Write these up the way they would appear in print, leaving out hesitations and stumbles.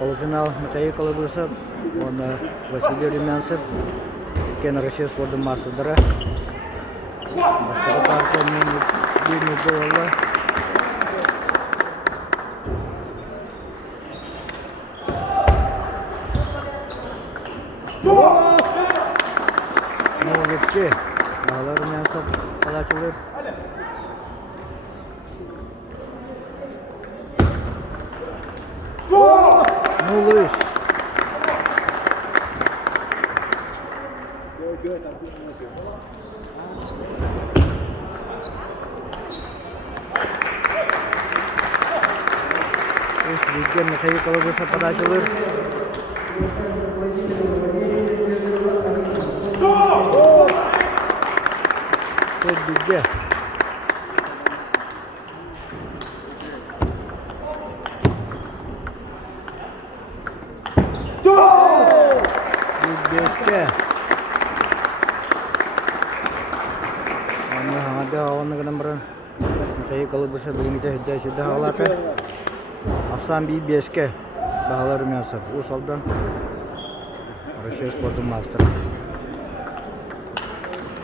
Полуфинал Михаил Колобусов, он Василий Румянцев, Кен Россия спортын массадары. Баштағы партиямен беймезді олды. Молодцы, Бағлар Румянцев қалашылыр. Луис. Видим Михаил Колобусов подачу. Тут где? Беске. Ada orang nak nombor. Saya kalau besar begini dah sudah awal ke. Asam BBSK. Бағлар Румянцев. Усалдан. Россия спортын мастер.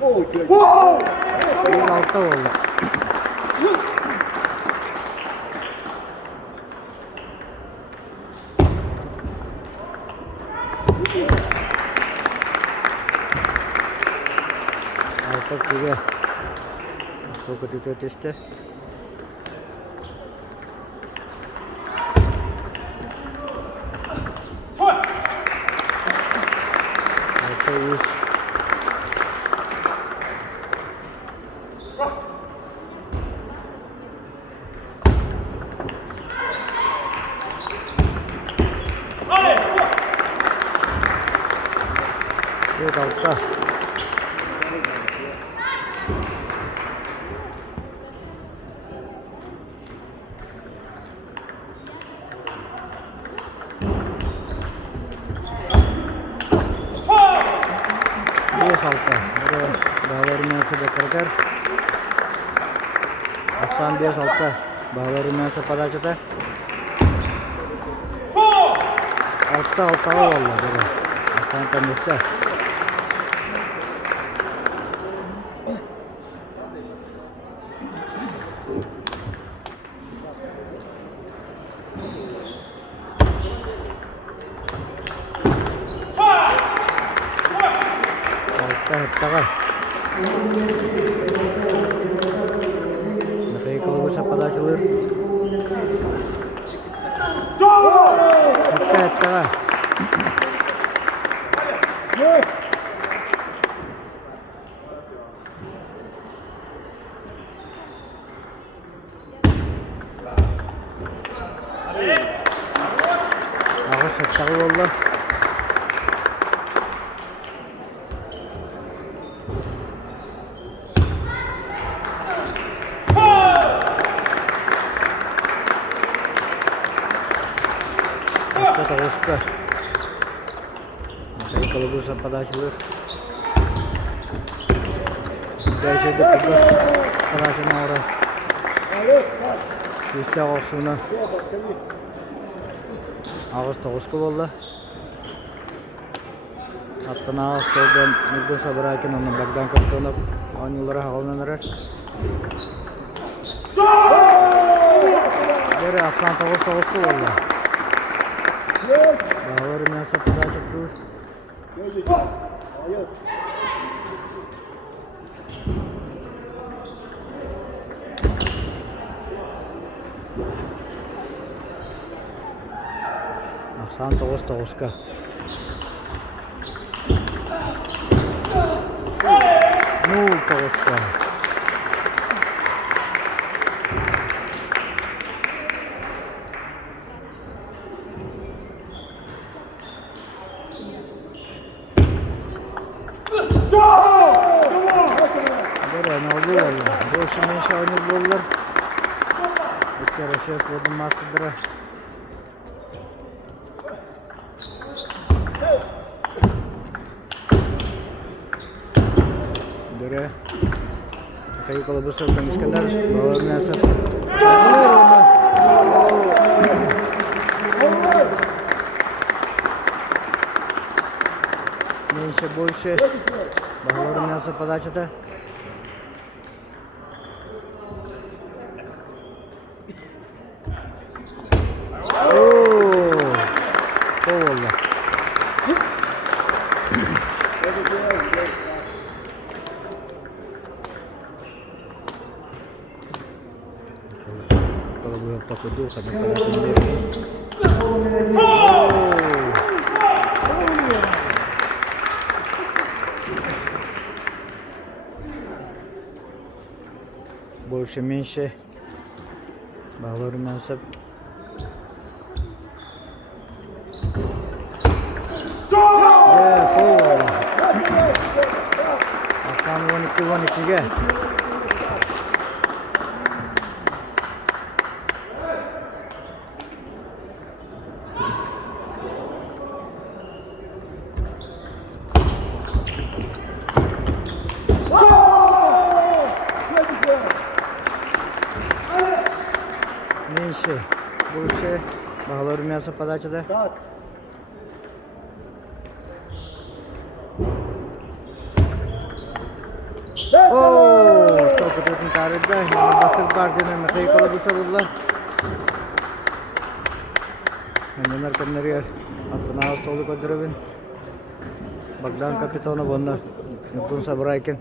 Алты oldu. Altık juga. Çok kötü testi. Altı. Evet altta. Бағлар Румянцев бекаркар. Asam dia salta. Бағлар Румянцев подача. Altta oldu. Asam temizde. Altta. Mihai Kolobusov подачалар. Altta. Ağız sattağı oldu. Toğuzda. Mihai Kolobusov подачалар. Дәйшеді күді қарашына ора. Есте ағысына. Ағыз тоғызқы болды. Аттын ағыз толдан мүрген сабыра екен, оның Богдан Каптонов ойнылары ағылынан ұрар. Бері 99-9 болды. Бағлар Румянцев подача тұр. Сан 9-9'ka. Nul 9'ka. Ne oldu valla? Boşuna inşallah oldular. Bir kere şey yapıyordum masıdıra. Döre. Mihai Kolobusov dan Iskandar. Бағлар Румянцев. Больше бағалары менен подачада. Гол болды. Kalau gue takut dulu sampai pada sendiri. Больше меньше бағалары менсіп. Akşam 12-12'ge. Neyse, bu işe bağlarım yazı подачада. Только тут не тарыда, бастыр бардыны мыхай колобуса булла. Менер кемнерге аттына столы көдөрөбүн. Богдан капитаны бонна. Нуктун сабырайкен.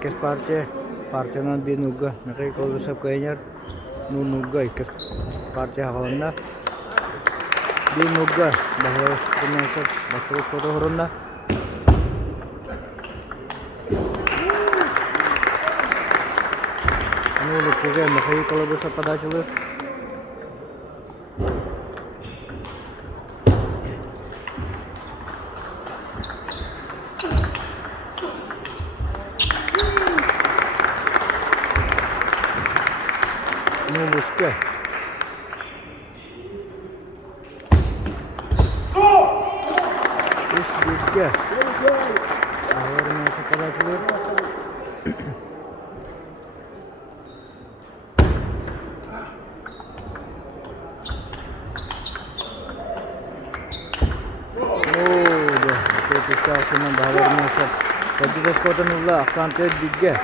Ikes partiyadan bir nugga meqay kolbusap koyar. Nugga ikes partiya haqalanda. Bir nugga bahar kunasap bastırış kodu horunda. Nulu kuga meqay kolbusap padachılır. Nuluska. Üst bilgi. Ağlarına kadar Aslında bağlarını yaşar. Tecrübe skotanızla aksantı bilgi.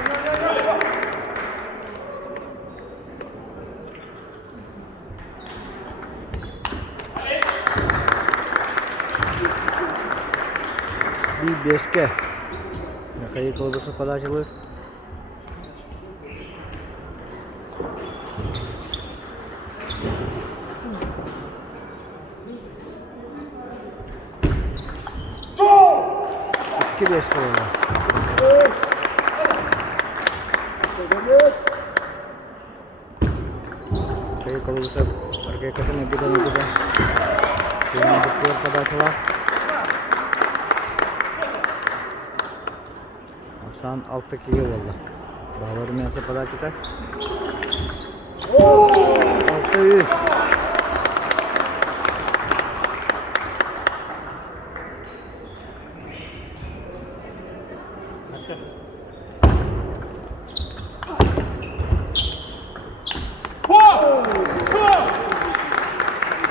Bir beşke. Kayıt olursa paylaşılır. İki beşke olur. Kayıt olursa arkadaşlar ne kadar. Şimdi bu paylaşılır. Akşam 6'ya valla. Bağlarım yansa paylaşılır. 600.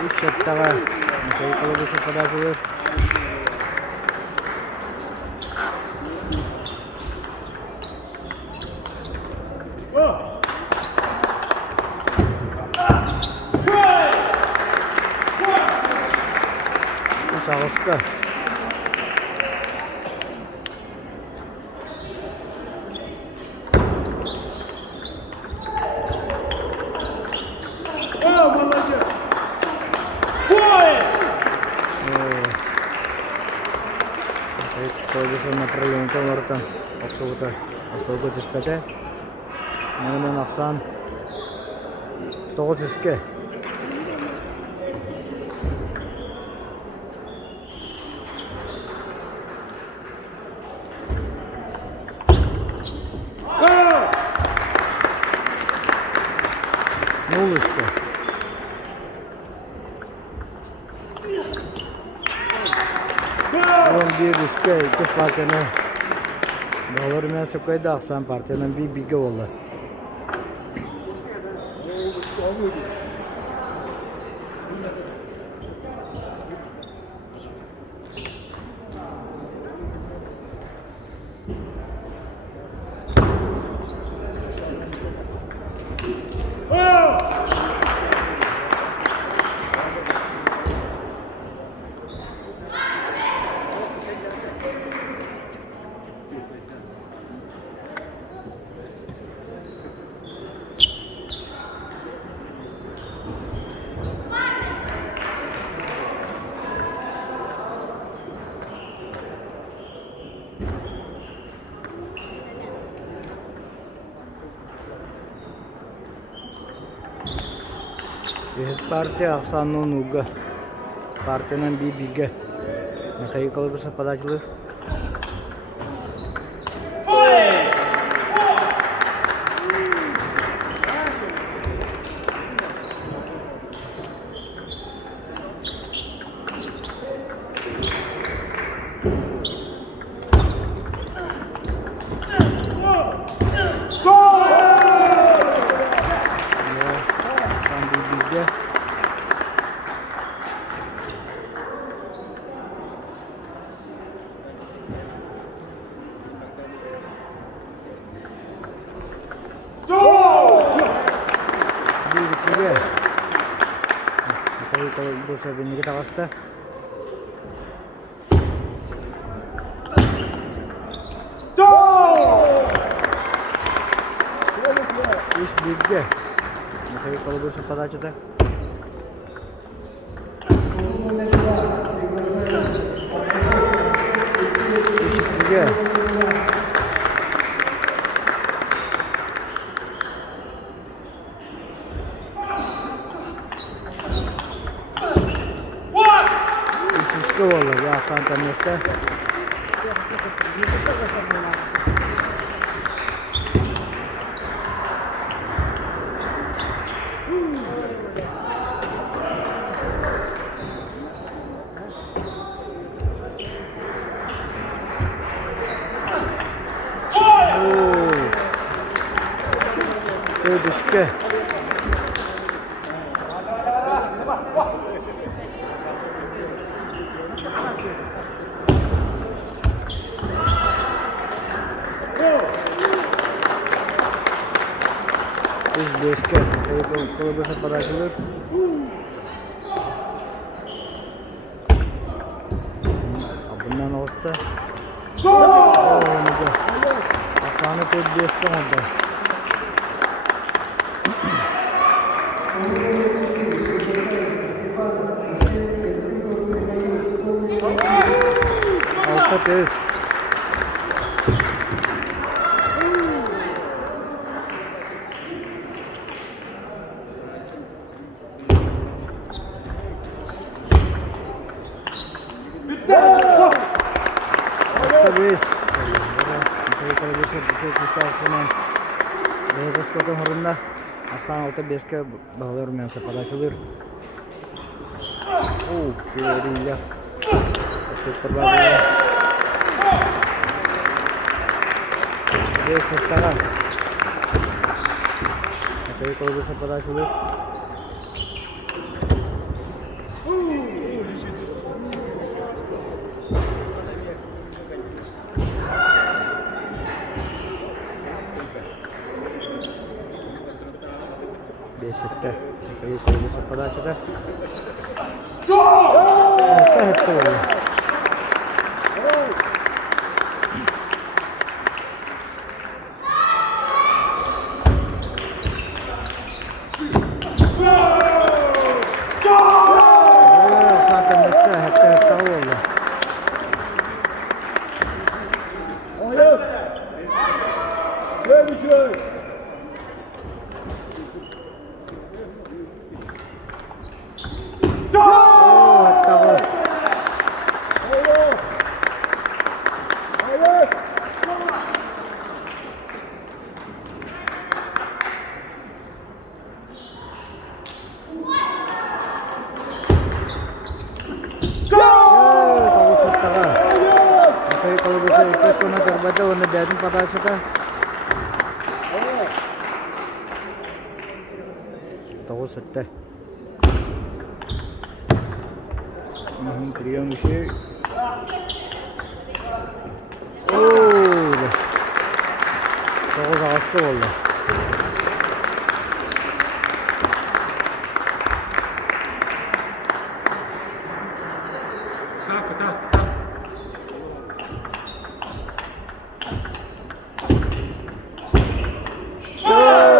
Üç şettara. Mesela kalıbısı paylaşılır. Sağlıklı. Kalau bisa направление товара, автобуса диспетчер. Hemen aksan 900'ke. Ne olur işte? Oğlum bir riske iki partiyana bağlarımaya çıkaydı aksan partiyanın bir bilgi oldu. Parti aksanın uga partinin bir bilgi. Ne kadar kalırsa padacılık. Kalau bursa ini kita pasta. İş bilgi. Mesela kalau bursa pada aja. İş bilgi. Vallahi ya santameste. Düşke. Düşke. Kalau bisa padacılık. Bundan olsa. Aslında pek düşke oldu. Altta tez. Tabii. Kalau bisa aslında. Beyaz koton horunda. Aslında altta beşke bağlarım yansa padacılık. Fiorilla. Super bagus. Yes, está. Tapi kalau bisa padacılık. Beşikte. Tapi kalau bisa padacılık. Hepsi oluyor. başa ikes konu terbada onu dedin padaşıda. Tahu sette. Kriyan bir şey. Ooo. Tahu ağaçta oldu. Tahu.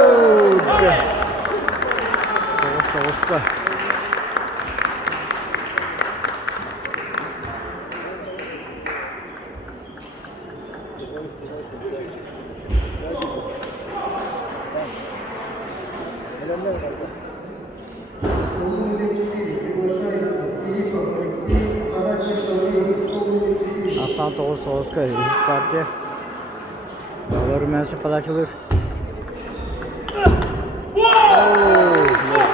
Aslan Toğuz ka ilk parti. Bağlar Rümensi padaşılır.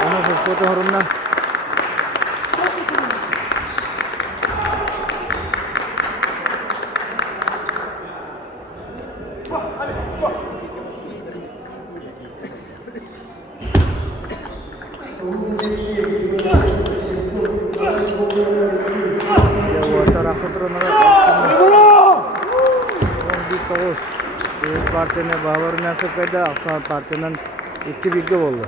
Ana sesuatu horumna. Ya water aku turun di Toğuz. İlk partine Bağlar Rümensi kayda Aslan partinin 2-1 oldu.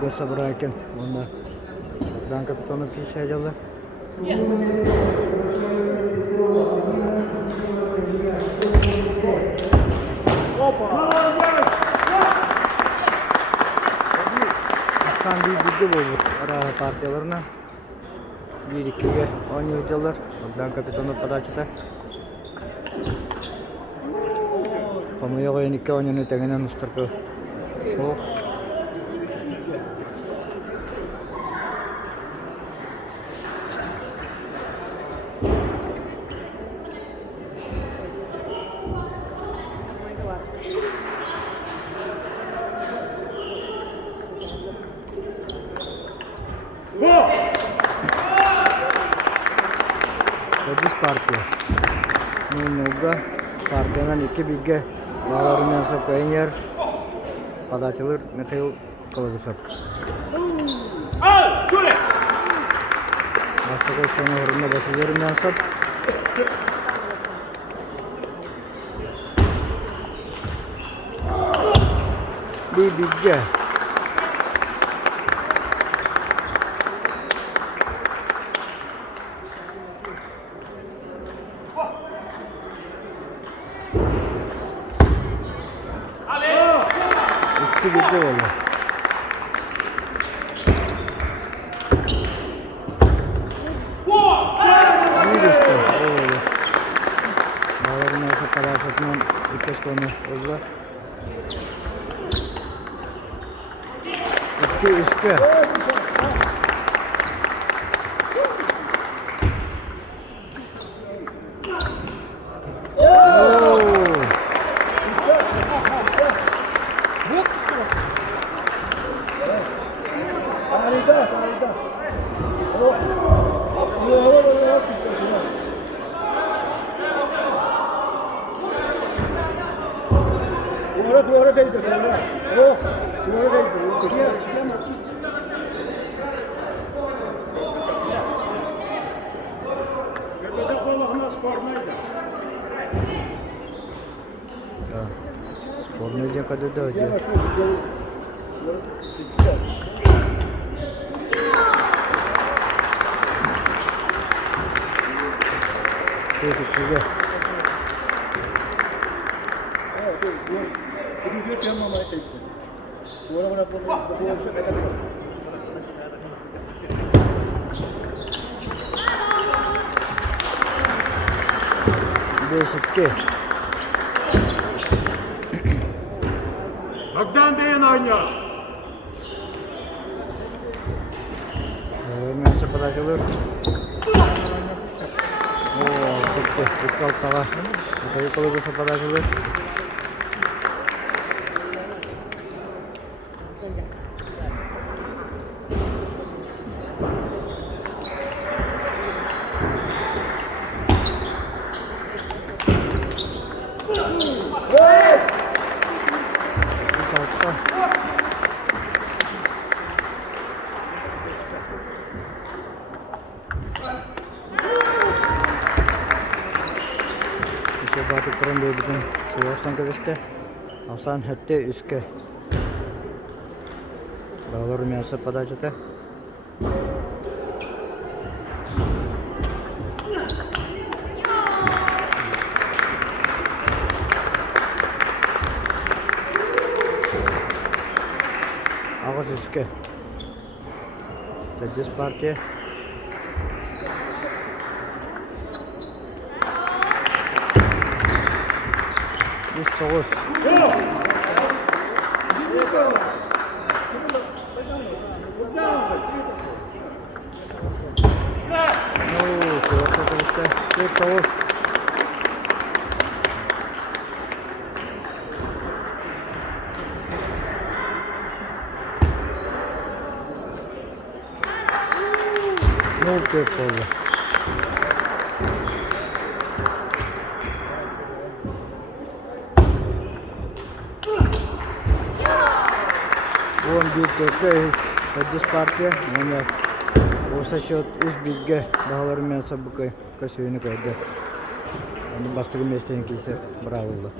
Gue sabaraken, onda dan kapitonu pisah aja. Akan di video bu arah partilerine bir ikiye oynuyorlar. Dan kapitonu padaşıda. Kamuya koyan iki oyunu tegenen ustarko. Oh. Sedih parti. Nuga partinan 2-1 Bağlar Rümensi kayınyer padaşılır Mikhail Kılıbısar. Başka konu horumda başılır Rümensi. Bir bilge. İki bilge oldu. Bir üstü. Oldu. Bağlar Rümensi padaşıdan ikes konu oldu. İki üstü. Spornayca kadar da acı. Güzel. Değişikti. Bogdan Bey'in oynuyor. Mühendis'e подачалар. О, tuttu alttağa. Atayı Kılıbır'sa подачалар. Батып тұрын бейбіздің суастан көбеске. Асан хәтте үске. Бағалар Румянцев подачата. Ağız üske. Sekiz partiya. Üç dokuz. Üç dokuz. Ne oldu? Он бит көкке Эдис партия. Оны осы счет үз битге бағаларымен сабыққа көсөйіні көйді. Оны бастығы местен кейсе бұра болды.